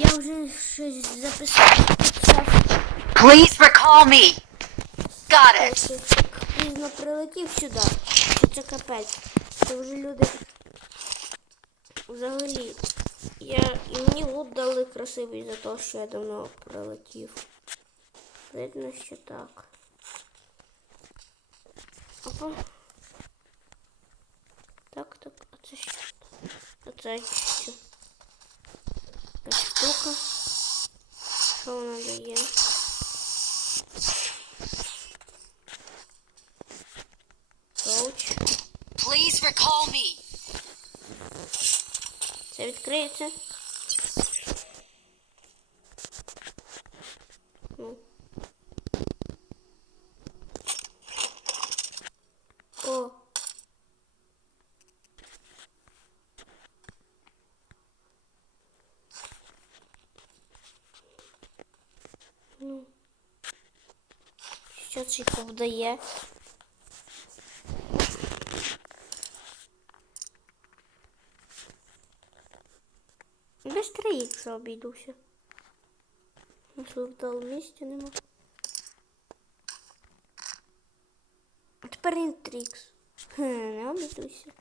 Я вже щось записав. Please recall me. Got it. Пізно прилетів сюди. Що це капець. Це вже люди. Взагалі. Я... І мені лут дали красивий за те, що я давно прилетів. Видно, що так. Опа. Так, так, а це що? А це Якась штука. Що вона дає? Коуч. Please recall me. Це відкриється. Ну. О. Ну. Це повдає? Без 3 ікса обійдуся. Можливо, в дал місця нема. Тепер він 3 ікс. Хм, не обійдуся.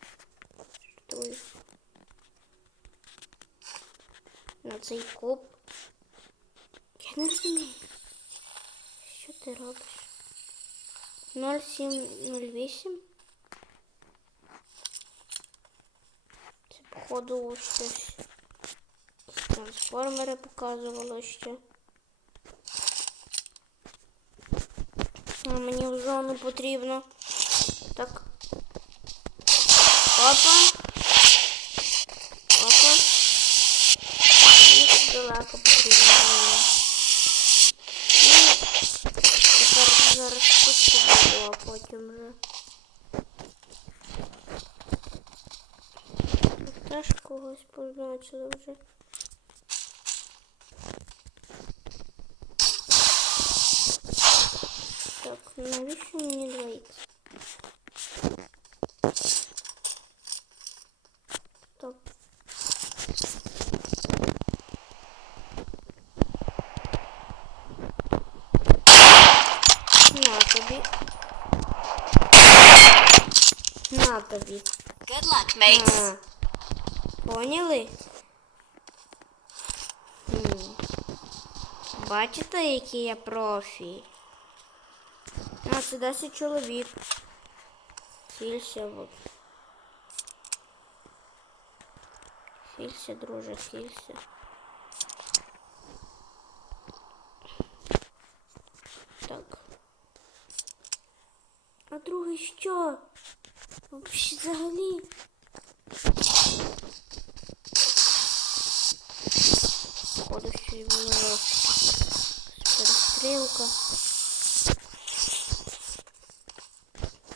Є? На цей коп. Я не розумію. Що ти робиш? 0708? Це походу щось. Трансформери показувало ще. А мені в зону потрібно. Так. Опа. Опа. Мені тут далеко потрібно. Ну, тепер зараз а потім вже. Теж когось позначили вже. Так, навіщо мені 2 х Так. На тобі. На тобі. Good luck, mates. А, Поняли? М. Бачите, який я профі? А, це 10 чоловік. Хілься от. Хілься, друже, хілься. Так. А другий що? Взагалі. Походу, що й була перестрілка.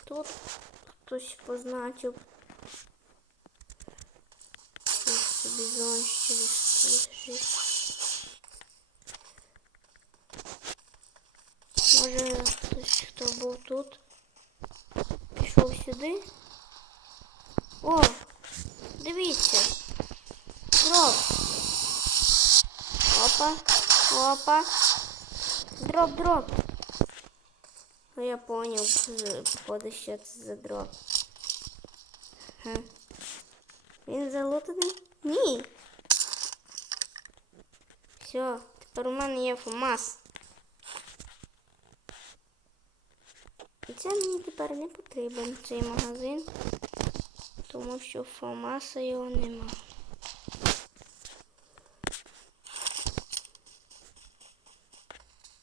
Тут хтось позначив. Ось собі зон ще лежить. Може хтось, хто був тут, пішов сюди. О, дивіться. Дроп. Опа, опа. Дроп, дроп. Ну я понял, походу, що це за дроп. Ха. Він залутаний? Ні. Все, тепер у мене є ФАМАС. І це мені тепер не потрібен цей магазин, тому що Фомаса його нема.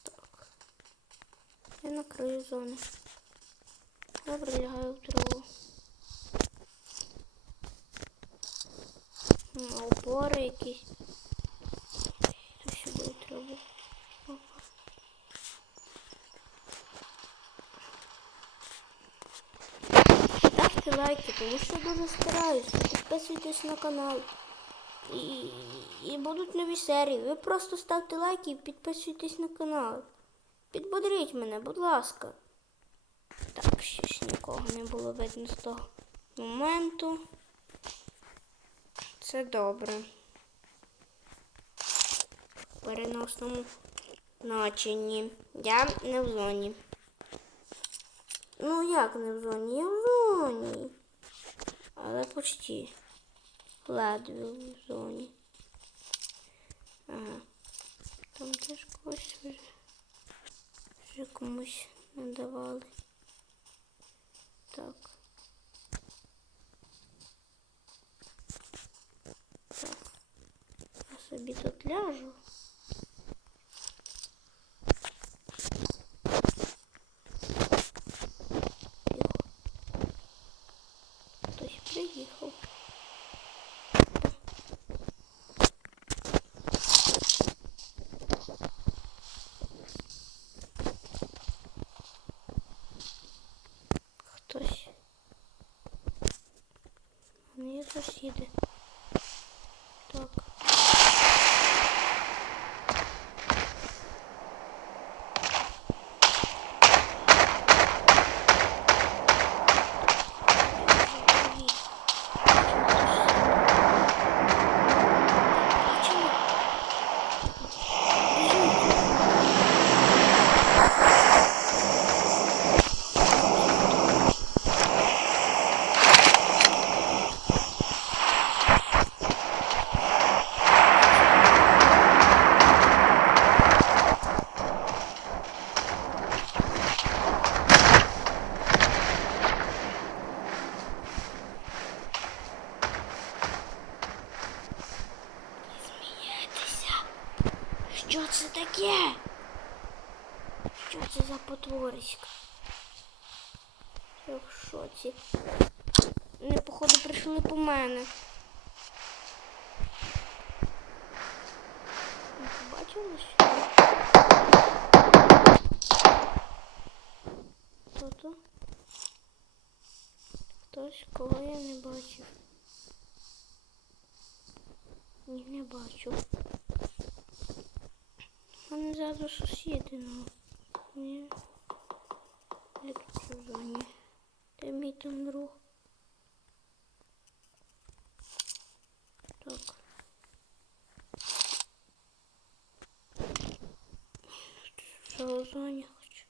Так. Я накрию зону. Добре, лягаю в траву. Опори якісь. Йду сюди в траву. Опа. Ставте лайки, тому що дуже стараюся. Підписуйтесь на канал. І, і будуть нові серії. Ви просто ставте лайки і підписуйтесь на канал. Підбодріть мене, будь ласка. Так, ще ж нікого не було видно з того моменту. Це добре. переносному значенні. Я не в зоні. Ну як не в зоні? Я в зоні. Але почти. Ледве в зоні. Ага. Там теж когось вже, вже комусь надавали. Так. Так. Я собі тут ляжу. Тихо. Хтось приїхав. Хтось. Вони є сусіди. Так. Смієтеся? Що це таке? Що це за потвориська? Я в шоці. Вони, походу, прийшли по мене. Ви побачили, що? Хто то? Хтось, кого я не бачив. Ні, не бачу. Вони ззаду сусіди, ну. Ні. Я тут в зоні. Де там друг? Так. Що в зоні хочу?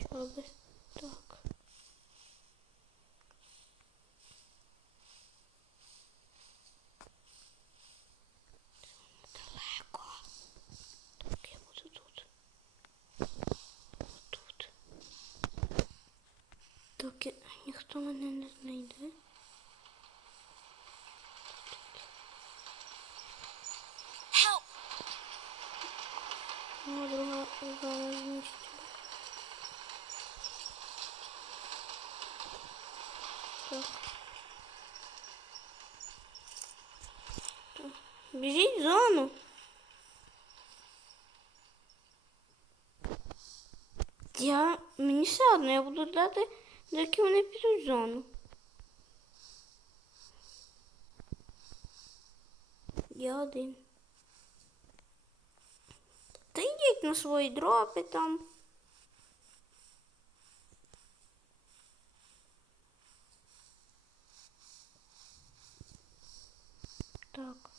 Що би? Так. Далеко. Так, я буду тут. Тут. Доки ніхто мене не знайде. Моя друга зона знищена. Так. Так. Біжіть в зону. Я мені все одно, я буду дати, доки вони підуть в зону. Я один. Та йдіть на свої дропи там. Так.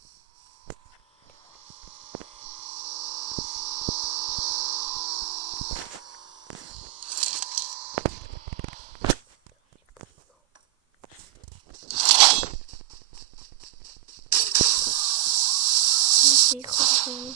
Я поїхав в зону.